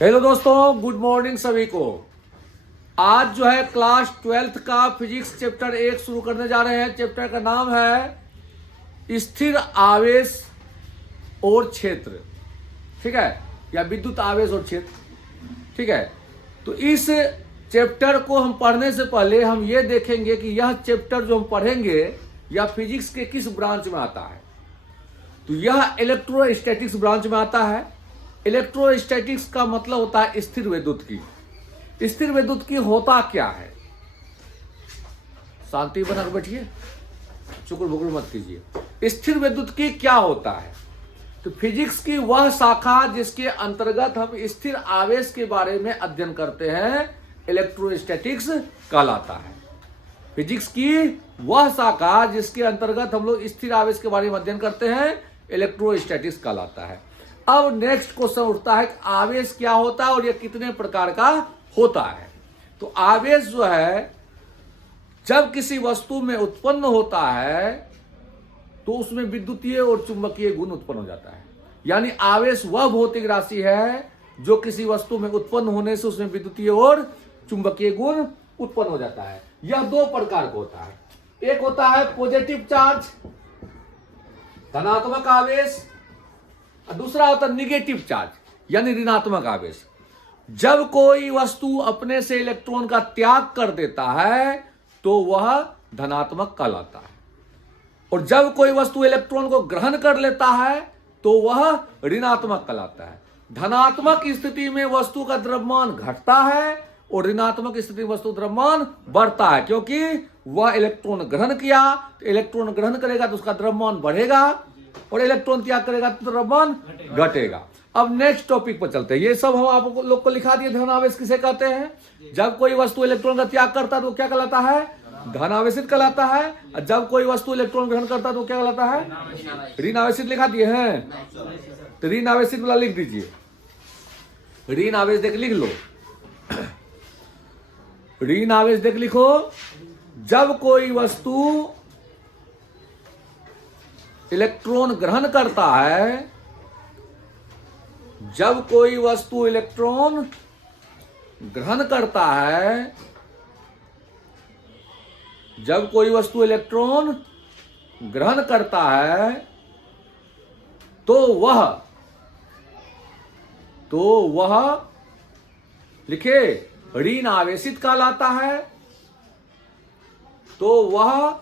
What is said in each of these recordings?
Hello दोस्तों, good morning सभी को। आज जो है क्लास 12th का फिजिक्स चैप्टर 1 शुरू करने जा रहे हैं। चैप्टर का नाम है स्थिर आवेश और क्षेत्र, ठीक है, या विद्युत आवेश और क्षेत्र, ठीक है। तो इस चैप्टर को हम पढ़ने से पहले हम ये देखेंगे कि यह चैप्टर जो हम पढ़ेंगे यह फिजिक्स के किस ब्रांच में आता है। तो यह इलेक्ट्रोस्टैटिक्स ब्रांच में आता है। इलेक्ट्रोस्टैटिक्स का मतलब होता है स्थिर विद्युत की। स्थिर विद्युत की होता क्या है? शांति बनाकर बैठिए, चुकुर बुकुर मत कीजिए। स्थिर विद्युत की क्या होता है? तो फिजिक्स की वह शाखा जिसके अंतर्गत हम स्थिर आवेश के बारे में अध्ययन करते हैं, इलेक्ट्रोस्टैटिक्स कहलाता है। फिजिक्स की वह शाखा जिसके अंतर्गत हम लोग स्थिर आवेश के बारे में अध्ययन करते हैं, इलेक्ट्रोस्टैटिक्स कहलाता है। अब नेक्स्ट क्वेश्चन उठता है कि आवेश क्या होता है और यह कितने प्रकार का होता है। तो आवेश जो है जब किसी वस्तु में उत्पन्न होता है तो उसमें विद्युतीय और चुंबकीय गुण उत्पन्न हो जाता है। यानी आवेश वह भौतिक राशि है जो किसी वस्तु में उत्पन्न होने से उसमें विद्युतीय और चुंबकीय गुण उत्पन्न हो जाता है। यह दो प्रकार का होता है। एक होता है पॉजिटिव चार्ज, धनात्मक आवेश, और दूसरा होता है निगेटिव चार्ज यानी ऋणात्मक आवेश। जब कोई वस्तु अपने से इलेक्ट्रॉन का त्याग कर देता है तो वह धनात्मक कहलाता है, और जब कोई वस्तु इलेक्ट्रॉन को ग्रहण कर लेता है तो वह ऋणात्मक कहलाता है। धनात्मक स्थिति में वस्तु का द्रव्यमान घटता है और ऋणात्मक स्थिति में वस्तु द्रव्यमान बढ़ता है, क्योंकि वह इलेक्ट्रॉन ग्रहण किया तो इलेक्ट्रॉन ग्रहण करेगा तो उसका द्रव्यमान बढ़ेगा और इलेक्ट्रॉन त्याग करेगा तो द्रव्यमान घटेगा। अब नेक्स्ट टॉपिक पर चलते हैं। ये सब हम आप लोग को लिखा दिए। धनावेश किसे कहते हैं? जब कोई वस्तु इलेक्ट्रॉन का त्याग करता है तो क्या कहलाता है? धनावेशित कहलाता है। और जब कोई वस्तु इलेक्ट्रॉन ग्रहण करता है तो क्या कहलाता है? ऋण आवेशित लिखा दिए हैं, तो ऋण आवेशित वाला लिख दीजिए। ऋण आवेश देख लिख लो, ऋण आवेश देख लिखो। जब कोई वस्तु इलेक्ट्रॉन ग्रहण करता है, जब कोई वस्तु इलेक्ट्रॉन ग्रहण करता है, जब कोई वस्तु इलेक्ट्रॉन ग्रहण करता है तो वह लिखे ऋण आवेशित कहलाता है। तो वह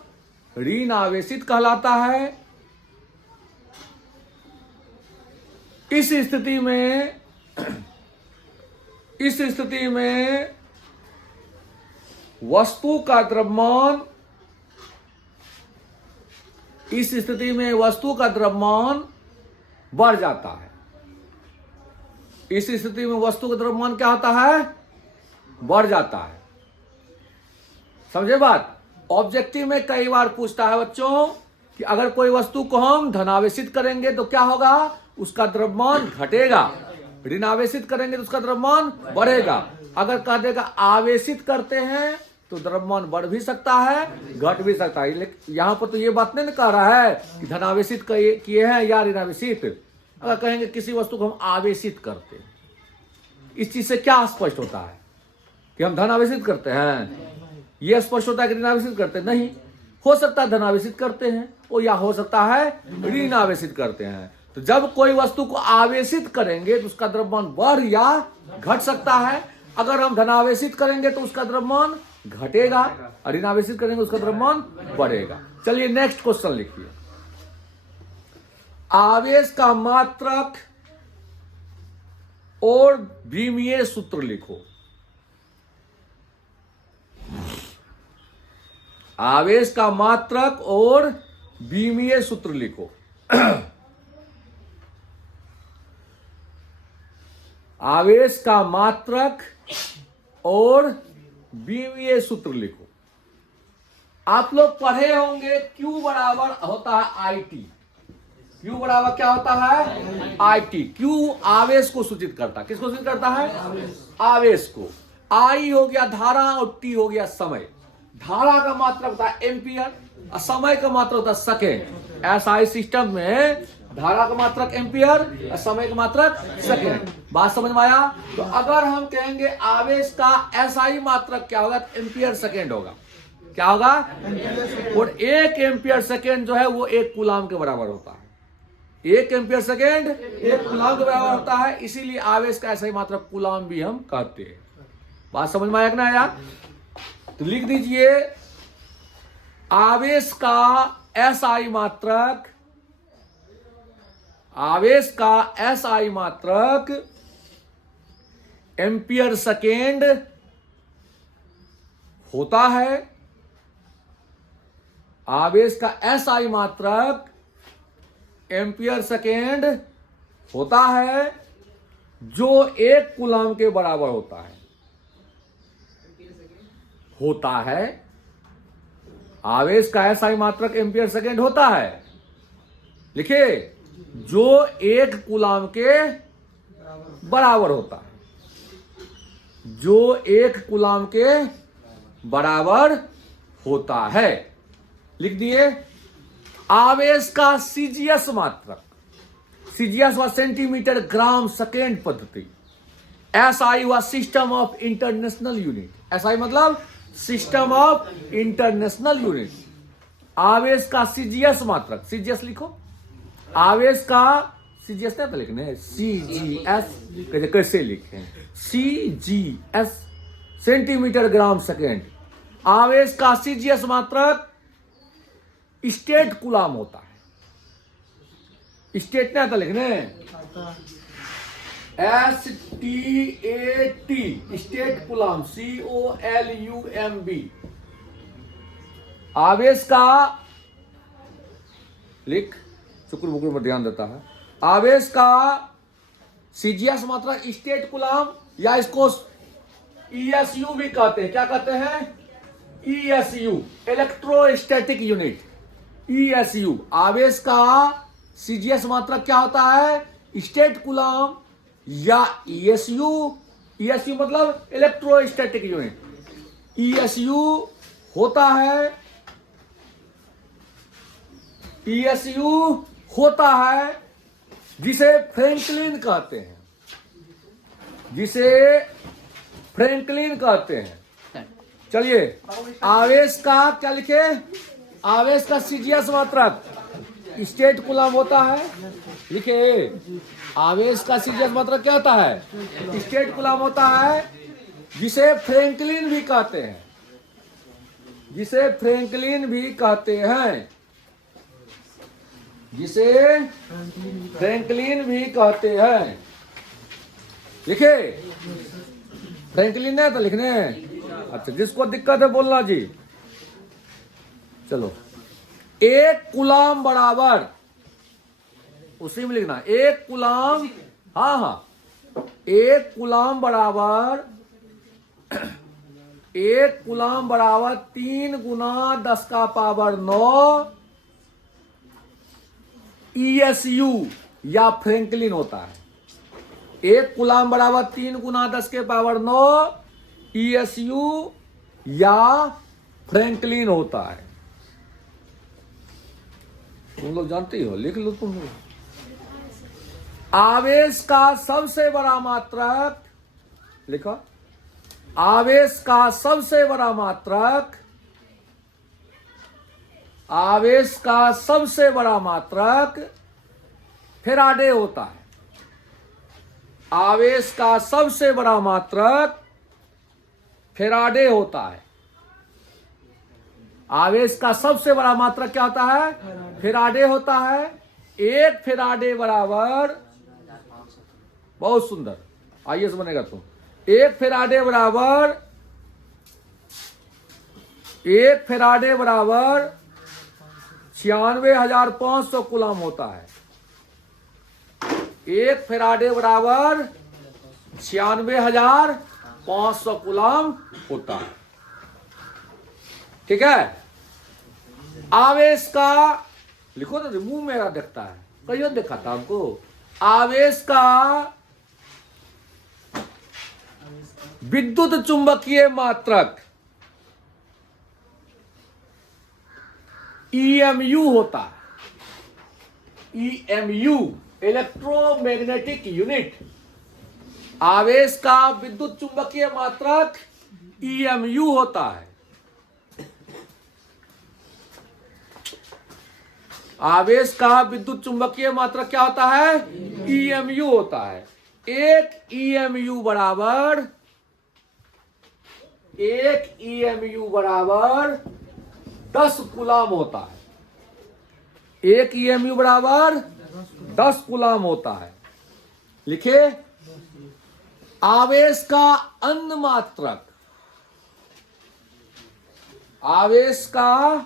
ऋण आवेशित कहलाता है। इस स्थिति में वस्तु का द्रव्यमान बढ़ जाता है। इस स्थिति में वस्तु का द्रव्यमान क्या होता है? बढ़ जाता है। समझे बात? ऑब्जेक्टिव में कई बार पूछता है बच्चों कि अगर कोई वस्तु को हम धनावेशित करेंगे तो क्या होगा? उसका द्रव्यमान घटेगा। ऋणावेशित करेंगे तो उसका द्रव्यमान बढ़ेगा। अगर कह देगा आवेशित करते हैं तो द्रव्यमान बढ़ भी सकता है, घट भी सकता है। लेकिन यहां पर तो ये बात नहीं कह रहा है कि धनावेशित किए हैं या ऋणावेशित। अगर कहेंगे किसी वस्तु को हम आवेशित करते हैं, इस चीज से क्या स्पष्ट होता है कि हम धनावेशित करते हैं? यह स्पष्ट होता है कि ऋणावेशित करते नहीं। हो सकता है धनावेशित करते हैं और या हो सकता है ऋणावेशित करते हैं। तो जब कोई वस्तु को आवेशित करेंगे तो उसका द्रव्यमान बढ़ या घट सकता है। अगर हम धनावेशित करेंगे तो उसका द्रव्यमान घटेगा और ऋणावेशित करेंगे उसका द्रव्यमान बढ़ेगा। चलिए नेक्स्ट क्वेश्चन लिखिए। आवेश का मात्रक और विमीय सूत्र लिखो। आवेश का मात्रक और विमीय सूत्र लिखो। आवेश का मात्रक और विमीय सूत्र लिखो। आप लोग पढ़े होंगे Q बराबर होता है IT। Q बराबर क्या होता है? IT। Q आवेश को सूचित करता है। किसको सूचित करता है? आवेश को। I हो गया धारा और T हो गया समय। धारा का मात्रक होता है एम्पियर और समय का मात्रक होता है सेकेंड। SI सिस्टम में धारा का मात्रक एम्पियर और समय का मात्रक सेकेंड। बात समझ में आया? तो अगर हम कहेंगे आवेश का एसआई मात्रक क्या होगा, एम्पियर सेकेंड होगा। क्या होगा? और 1 एम्पियर सेकेंड जो है वो 1 कूलाम के बराबर होता है। 1 एम्पियर सेकेंड 1 कूलाम के बराबर होता है, इसीलिए आवेश का एसआई मात्रक कूलाम भी हम कहते हैं। बात समझ में आया कि ना आया? तो लिख दीजिए आवेश का एसआई मात्रक, आवेश का एसआई मात्रक एम्पियर सेकेंड होता है। आवेश का एसआई मात्रक एम्पियर सेकेंड होता है जो 1 कूलाम के बराबर होता है। होता है आवेश का एसआई मात्रक एम्पियर सेकेंड होता है, लिखिए, जो 1 कूलाम के बराबर होता है। जो 1 कूलाम के बराबर होता है, लिख दिए। आवेश का सीजीएस मात्रक, सीजीएस व सेंटीमीटर ग्राम सेकेंड पद्धति, एसआई व system of international unit. SI मतलब सिस्टम ऑफ इंटरनेशनल यूनिट। आवेश का सीजीएस मात्रक, सीजीएस लिखो, आवेश का सीजीएस नहीं तो लिखने, सीजीएस कैसे लिखें, सीजीएस सेंटीमीटर ग्राम सेकेंड। आवेश का सीजीएस मात्रक स्टेट कूलाम होता है। स्टेट नहीं तो लिखने, STAT स्टेट कूलाम, COLUMB। आवेश का लिख, शुक्र बुक्र पर ध्यान देता है। आवेश का सीजीएस मात्रक स्टेट कूलाम, या इसको ESU भी कहते हैं। क्या कहते हैं? ESU electrostatic unit, ESU। आवेश का सीजीएस मात्रक क्या होता है? स्टेट कूलाम या ESU। ESU मतलब इलेक्ट्रोस्टैटिक यूनिट। ESU होता है, ESU होता है जिसे फ्रैंकलिन कहते हैं, जिसे फ्रैंकलिन कहते हैं। चलिए, आवेश का क्या लिखे? आवेश का सीजीएस मात्रक स्टेट कूलाम होता है, लिखे। आवेश का सीजीएस मात्रक क्या होता है? स्टेट कूलाम होता है, जिसे फ्रैंकलिन भी कहते हैं, जिसे फ्रैंकलिन भी कहते हैं, जिसे फ्रैंकलिन भी कहते हैं। लिखे, फ्रैंकलिन है तो लिखने। अच्छा, जिसको दिक्कत है बोलना जी। चलो, 1 कूलाम बराबर, उसी में लिखना 1 कूलाम। हाँ, 1 कूलाम बराबर 1 कूलाम बराबर 3 गुना 10 का पावर 9 ESU या फ्रैंकलिन होता है। 1 कूलाम बराबर 3 गुना 10 के पावर 9 ESU या फ्रैंकलिन होता है। तुम लोग जानते ही हो, लिख लो तुम लोग। आवेश का सबसे बड़ा मात्रक, लिखो, आवेश का सबसे बड़ा मात्रक, आवेश का सबसे बड़ा मात्रक फैराडे होता है। आवेश का सबसे बड़ा मात्रक फैराडे होता है। आवेश का सबसे बड़ा मात्रक क्या होता है? फैराडे होता है। 1 फैराडे बराबर, बहुत सुंदर, आइए बनेगा तुम। 1 फैराडे बराबर 96,500 कूलाम होता है। 1 फैराडे बराबर 96,500 कूलाम होता है। ठीक है। आवेश का लिखो ना, मुंह मेरा देखता है, कहियो देखा था हमको। आवेश का विद्युत चुंबकीय मात्रक EMU होता है। EMU, electromagnetic unit. आवेश का विद्युत चुंबकीय मात्रक EMU होता है। आवेश का विद्युत चुंबकीय मात्रक क्या होता है? EMU होता है। एक EMU बराबर 10 कूलाम होता है। एक EMU बराबर 10 कूलाम होता है। लिखे, आवेश का अन्मात्रक, आवेश का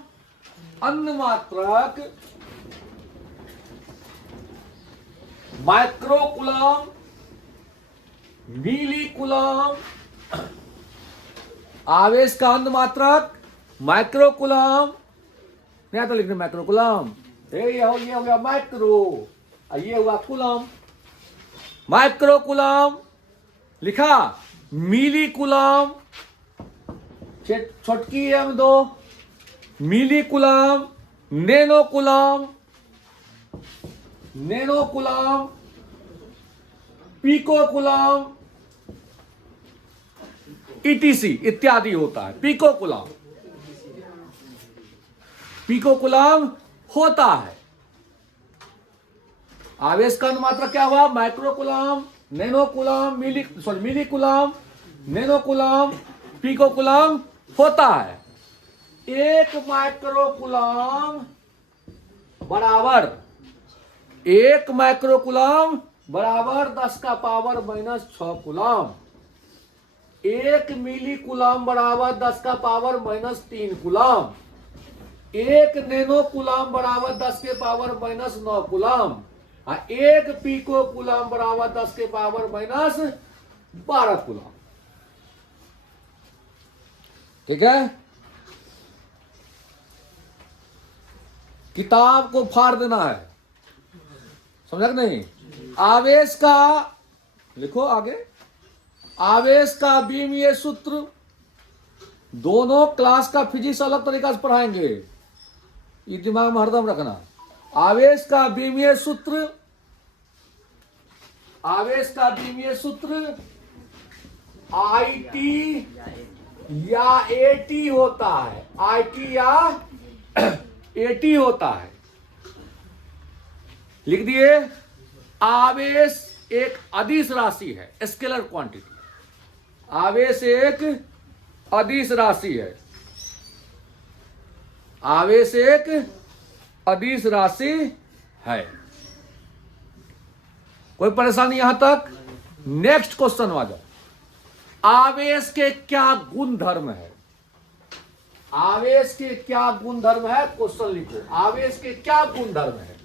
अन्मात्रक माइक्रो कूलाम, मिली कूलाम। आवेश का अन्मात्रक माइक्रो कूलाम, नहीं तो लिखने माइक्रो कूलाम, ये हो गया माइक्रो, ये हुआ कूलाम। माइक्रो कूलाम लिखा, मिली कूलाम, छोटकी M2, milli coulomb, nano coulomb, nano coulomb, pico coulomb, ETC इत्यादि होता है। पिको कूलाम, पिको कूलाम होता है। आवेश का अनुमात्रक क्या हुआ? Micro coulomb, nano coulomb, milli coulomb, nano coulomb, pico coulomb होता है। एक माइक्रो कूलाम बराबर, एक माइक्रो कूलाम बराबर 10 का पावर -6 कूलाम। एक मिली कूलाम बराबर 10 का पावर -3 कूलाम। एक नैनो कूलाम बराबर 10 के पावर -9 कूलाम। एक पिको कूलाम बराबर 10 के पावर -12 कूलाम। ठीक है, किताब को फाड़ देना है, समझा कि नहीं? आवेश का लिखो आगे, आवेश का बीमीय सूत्र, दोनों क्लास का फिजिक्स अलग तरीका से पढ़ाएंगे, ये दिमाग में हरदम रखना। आवेश का बीमीय सूत्र, आवेश का बीमीय सूत्र IT या AT होता है। IT या AT होता है। लिख दिए, आवेश एक अदिश राशि है, स्केलर क्वांटिटी। आवेश एक अदिश राशि है। आवेश एक अदिश राशि है। कोई परेशानी यहां तक? नेक्स्ट क्वेश्चन आ जाओ। आवेश के क्या गुण धर्म है? आवेश के क्या गुण धर्म है? क्वेश्चन लिखो, आवेश के क्या गुण धर्म है?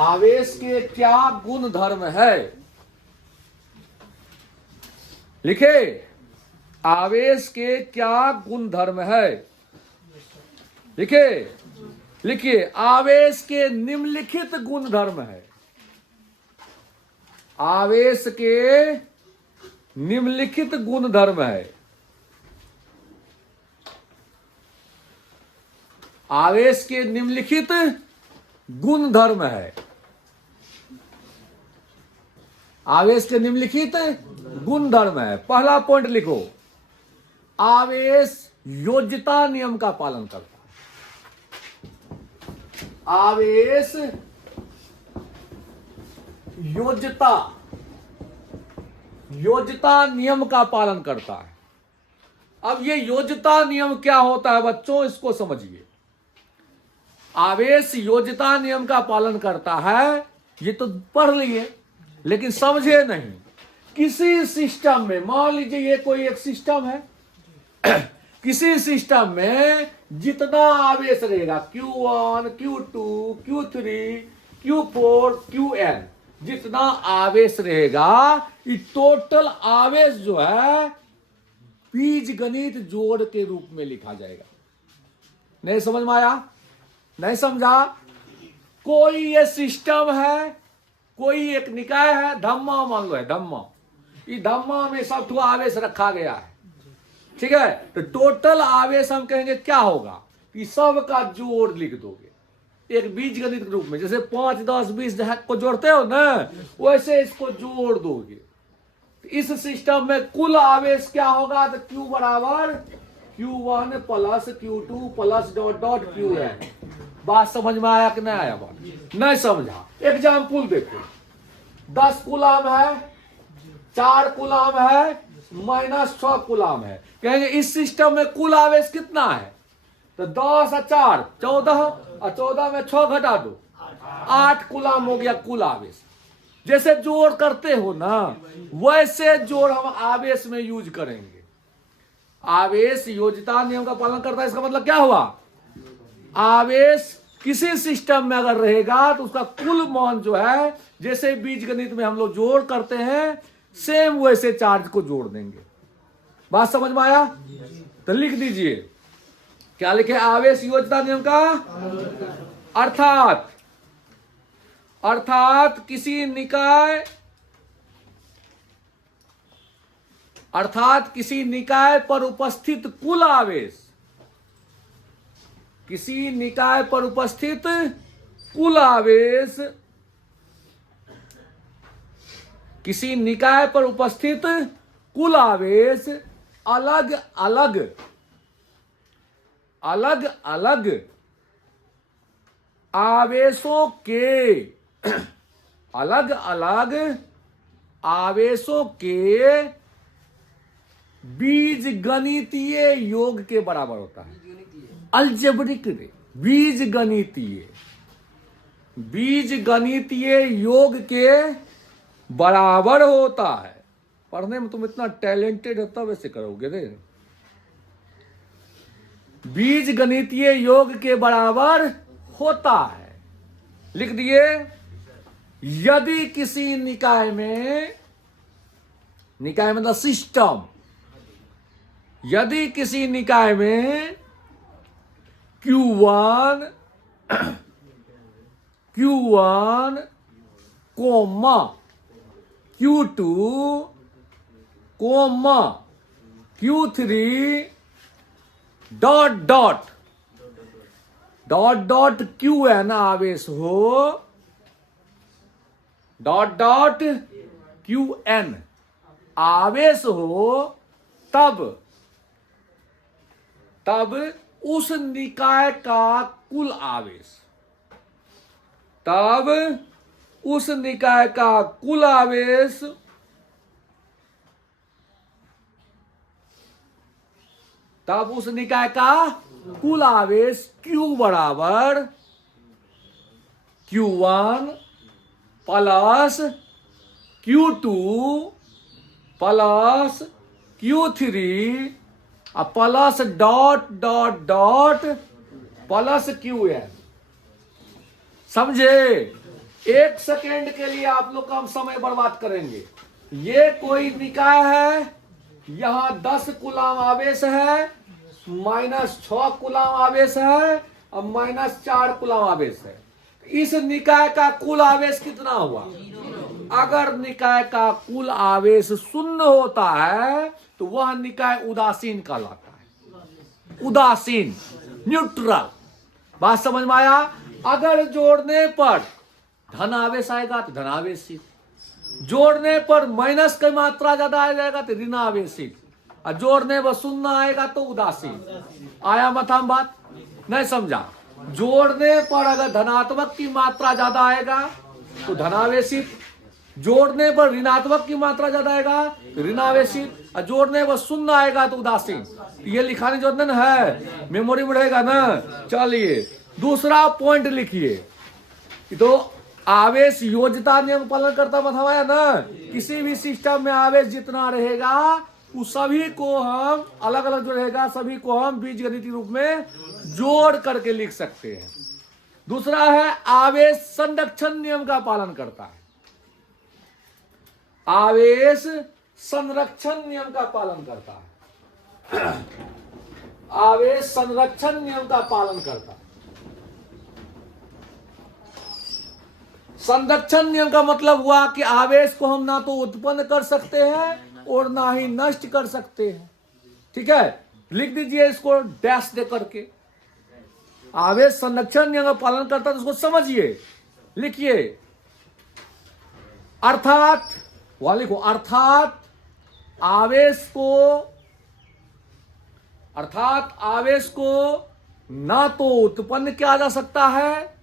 आवेश के क्या गुण धर्म है? लिखे, आवेश के क्या गुण धर्म है? लिखे, लिखिए, आवेश के निम्नलिखित गुण धर्म है। आवेश के निम्नलिखित गुण धर्म है। आवेश के निम्नलिखित गुण धर्म है। आवेश के निम्नलिखित गुण धर्म है। पहला पॉइंट लिखो, आवेश योज्यता नियम का पालन करता है। आवेश योज्यता नियम का पालन करता है। अब ये योज्यता नियम क्या होता है बच्चों, इसको समझिए। आवेश योज्यता नियम का पालन करता है, ये तो पढ़ लिए, लेकिन समझे नहीं। किसी सिस्टम में, मान लीजिए ये कोई एक सिस्टम है, किसी सिस्टम में जितना आवेश रहेगा Q1, Q2, Q3, Q4, Qn, जितना आवेश रहेगा, ये टोटल आवेश जो है बीजगणित जोड़ के रूप में लिखा जाएगा। नहीं समझ में आया? नहीं समझा? कोई ये सिस्टम है, कोई एक निकाय है, धम्मा मान लो है, धम्मा। ये धम्मा में सब तो आवेश रखा गया है, ठीक है? तो टोटल आवेश हम कहेंगे क्या होगा? कि सब का जोड़ लिख दोगे एक बीजगणित के रूप में। जैसे 5, 10, 20 को जोड़ते हो ना, वैसे इसको जोड़ दोगे। इस सिस्टम में कुल आवेश क्या होगा? तो Q बराबर Q1 plus Q2 plus dot dot Qn। बात समझ में आया कि नहीं आया? बात नहीं समझा? एग्जाम्पल देखो, 10 कूलाम है, 4 कूलाम है, माइनस 6 कूलाम है। कहेंगे इस सिस्टम में कुल आवेश कितना है? तो 10 और 4 14, और 14 में 6 घटा दो, 8 कूलाम हो गया कुल आवेश। जैसे जोड़ करते हो ना, वैसे जोड़ हम आवेश में यूज करेंगे। आवेश योज्यता नियम का पालन करता है। इसका मतलब क्या हुआ? आवेश किसी सिस्टम में अगर रहेगा तो उसका कुल मान जो है, जैसे बीजगणित में हम लोग जोड़ करते हैं, सेम वैसे चार्ज को जोड़ देंगे। बात समझ में आया? तो लिख दीजिए, क्या लिखे? आवेश योज्यता नियम का अर्थात किसी निकाय पर उपस्थित कुल आवेश, किसी निकाय पर उपस्थित कुल आवेश, किसी निकाय पर उपस्थित कुल आवेश अलग अलग आवेशों के अलग अलग आवेशों के बीजगणितीय योग के बराबर होता है। अलजेब्रिक बीजगणितीय योग के बराबर होता है। पढ़ने में तुम इतना टैलेंटेड हो तब ऐसे करोगे रे। बीजगणितीय योग के बराबर होता है। लिख दिए, यदि किसी निकाय में द सिस्टम, यदि किसी निकाय में Q1 comma Q2 comma Q3 dot dot Qn आवेश हो, डॉट Qn आवेश हो, तब उस निकाय का कुल आवेश, तब उस निकाय का कुल आवेश Q बराबर Q1 plus Q2 plus Q3 plus dot plus Qn। समझे? 1 सेकेंड के लिए आप लोग का हम समय बर्बाद करेंगे। ये कोई निकाय है, यहां 10 कूलाम आवेश है, -6 कूलाम आवेश है और -4 कूलाम आवेश है। इस निकाय का कुल आवेश कितना हुआ? अगर निकाय का कुल आवेश 0 होता है तो वह निकाय उदासीन कहलाता है। उदासीन, न्यूट्रल। बात समझ में आया? अगर जोड़ने पर धन आवेश आएगा तो धनावेशित, जोड़ने पर माइनस की मात्रा ज्यादा आ जाएगा तो ऋण आवेशित, और जोड़ने पर 0 आएगा तो उदासीन। आया मथाम बात? नहीं समझा? जोड़ने पर अगर धनात्मक की मात्रा ज्यादा आएगा तो धनावेशित, जोड़ने पर ऋणात्मक की मात्रा ज्यादा आएगा तो ऋणावेशित, और जोड़ने पर 0 आएगा तो उदासीन। ये लिखाने जो है मेमोरी में रहेगा ना। चलिए दूसरा पॉइंट लिखिए। तो आवेश योज्यता नियम पालन करता बताया ना, किसी भी सिस्टम में आवेश जितना रहेगा उस सभी को हम अलग अलग जो रहेगा सभी को हम बीजगणितीय रूप में जोड़ करके लिख सकते हैं। दूसरा है आवेश संरक्षण नियम का पालन करता है। आवेश संरक्षण नियम का पालन करता है। आवेश संरक्षण नियम का पालन करता है। संरक्षण नियम का मतलब हुआ कि आवेश को हम ना तो उत्पन्न कर सकते हैं और ना ही नष्ट कर सकते हैं। ठीक है, लिख दीजिए इसको डैश दे करके। आवेश संरक्षण नियम का पालन करता है, तो उसको समझिए, लिखिए। अर्थात, वहां लिखो, अर्थात आवेश को ना तो उत्पन्न किया जा सकता है,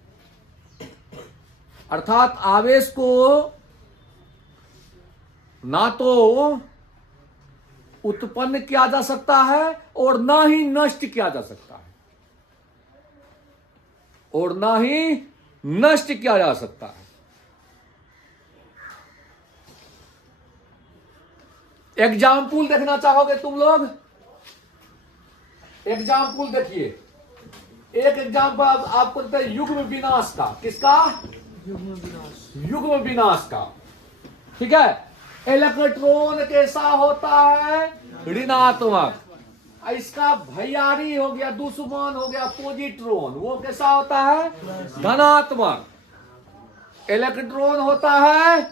अर्थात आवेश को ना तो उत्पन्न किया जा सकता है और ना ही नष्ट किया जा सकता है, और ना ही नष्ट किया जा सकता है। एग्जाम्पल देखना चाहोगे तुम लोग? एग्जाम्पल देखिए, एक एग्जाम्पल आपको देते हैं युग्म विनाश का। किसका? युग्म विनाश का। ठीक है, इलेक्ट्रॉन कैसा होता है? ऋणात्मक। इसका भैयारी हो गया, दुश्मन हो गया पॉजिट्रॉन, वो कैसा होता है? धनात्मक। इलेक्ट्रॉन होता है,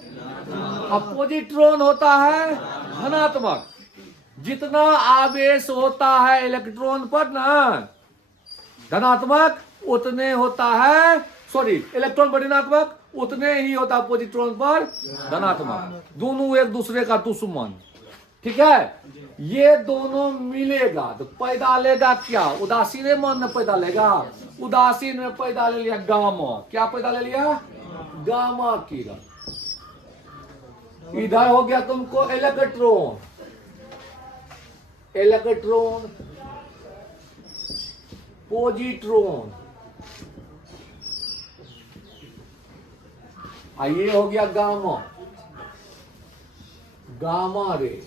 पॉजिट्रॉन होता है धनात्मक। जितना आवेश होता है इलेक्ट्रॉन पर ना धनात्मक, उतने होता है, सॉरी, इलेक्ट्रॉन पर ऋणात्मक, उतने ही होता है पॉजिट्रॉन पर धनात्मक। दोनों एक दूसरे का दुश्मन। ठीक है, ये दोनों मिलेगा तो पैदा लेगा क्या? उदासीन मन में पैदा लेगा। उदासीन में पैदा ले लिया गामा। क्या पैदा ले लिया? गामा किरण। इधर हो गया तुमको इलेक्ट्रॉन, इलेक्ट्रॉन, पॉजिट्रॉन, ये हो गया गामा, गामा रे।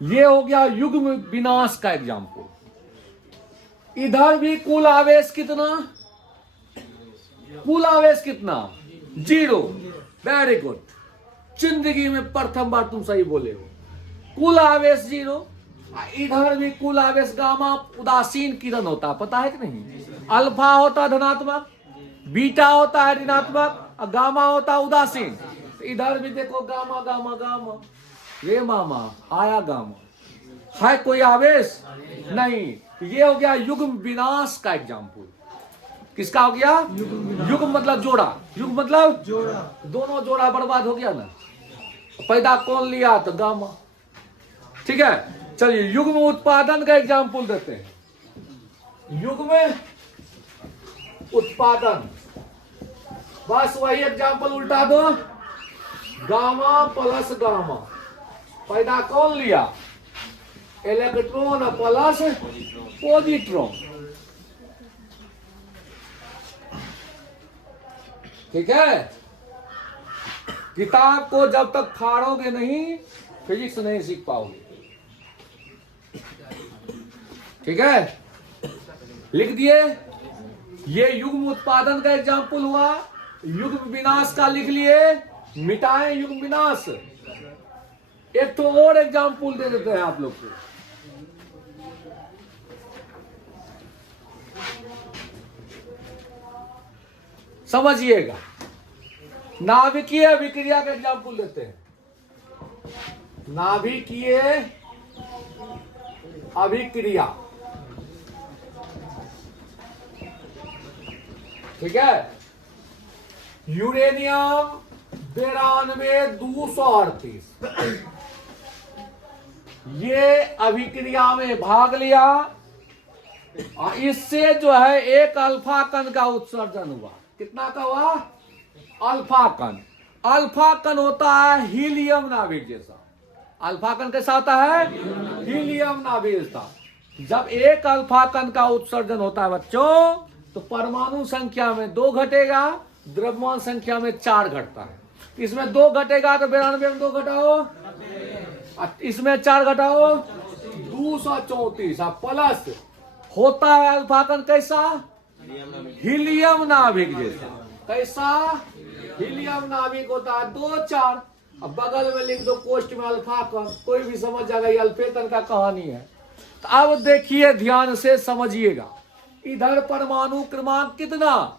ये हो गया युग्म विनाश का एग्जाम्पल। इधर भी कुल आवेश कितना? कुल आवेश कितना? 0। वेरी गुड, जिंदगी में प्रथम बार तुम सही बोले हो। कुल आवेश 0। इधर भी कुल आवेश गामा उदासीन किरण होता है, पता है कि नहीं? अल्फा होता है धनात्मक, बीटा होता है ऋणात्मक, और गामा होता है उदासीन। इधर भी देखो गामा गामा गामा, ये मामा आया गामा। है कोई आवेश? नहीं। ये हो गया युग्म विनाश का एग्जाम्पल। किसका हो गया? युग्म मतलब जोड़ा। युग्म मतलब जोड़ा। दोनों जोड़ा बर्बाद हो गया ना। पैदा कौन लिया? तो गामा। ठीक है, चलिए युग्म उत्पादन का एग्जाम्पल देते हैं। युग्म उत्पादन, बस वही एग्जाम्पल उल्टा दो। गामा प्लस गामा, पैदा कौन लिया? Electron plus positron. ठीक है, किताब को जब तक फाड़ोगे नहीं, फिजिक्स नहीं सीख पाओगे। ठीक है, लिख दिए। ये युग्म उत्पादन का एग्जाम्पल हुआ। युग्म विनाश का लिख लिए, मिटाएं युग्म विनाश। एक तो और एग्जाम्पल दे देते हैं आप लोग को। समझिएगा, नाभिकीय विक्रिया का एग्जाम्पल देते हैं। नाभिकीय अभिक्रिया। ठीक है, यूरेनियम 9238 ये अभिक्रिया में भाग लिया, और इससे जो है एक अल्फा कण का उत्सर्जन हुआ। कितना का हुआ? अल्फा कण। अल्फा कण होता है हीलियम नाभिक जैसा। अल्फा कण कैसा होता है? हीलियम नाभिक जैसा। जब एक अल्फा कण का उत्सर्जन होता है बच्चों, तो परमाणु संख्या में 2 घटेगा, द्रव्यमान संख्या में 4 घटता है। इसमें 2 घटेगा तो 92 में 2 घटाओ, इसमें 4 घटाओ, 234। प्लस होता है अल्फा कण कैसा? हीलियम नाभिक जैसा। कैसा? हीलियम नाभिक होता है 2 4। अब बगल में लिख दो कोष्ठ में अल्फा कण, कोई भी समझ जाएगा ये अल्फेतन का कहानी है। तो अब देखिए, ध्यान से समझिएगा। इधर परमाणु क्रमांक कितना?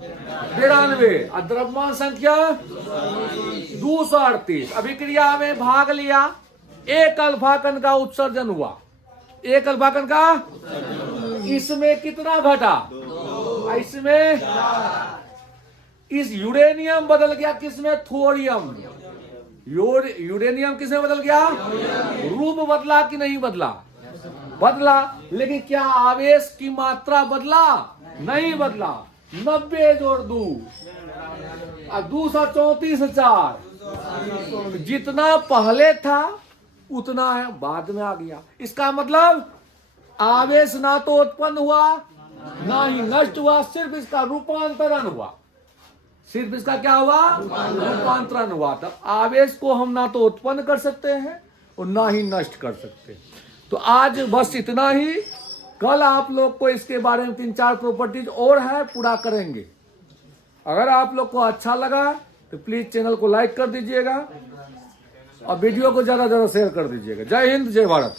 92, और द्रव्यमान संख्या 238। अभिक्रिया में भाग लिया, एक अल्फा कण का उत्सर्जन हुआ। एक अल्फा कण का इसमें कितना घटा? इसमें इस यूरेनियम बदल गया किसमें? थोरियम। यूरेनियम किसमें बदल गया? रूप बदला कि नहीं बदला? बदला। लेकिन क्या आवेश की मात्रा बदला? नहीं बदला। 90 जोड़ 2 234 4, जितना पहले था उतना है बाद में आ गया। इसका मतलब आवेश ना तो उत्पन्न हुआ ना ही नष्ट हुआ, सिर्फ इसका रूपांतरण हुआ। सिर्फ इसका क्या हुआ? रूपांतरण हुआ। तब आवेश को हम ना तो उत्पन्न कर सकते हैं और ना ही नष्ट कर सकते। तो आज बस इतना ही। कल आप लोग को इसके बारे में 3-4 प्रॉपर्टीज और है, पूरा करेंगे। अगर आप लोग को अच्छा लगा तो प्लीज चैनल को लाइक कर दीजिएगा और वीडियो को ज्यादा शेयर कर दीजिएगा। जय हिंद, जय भारत।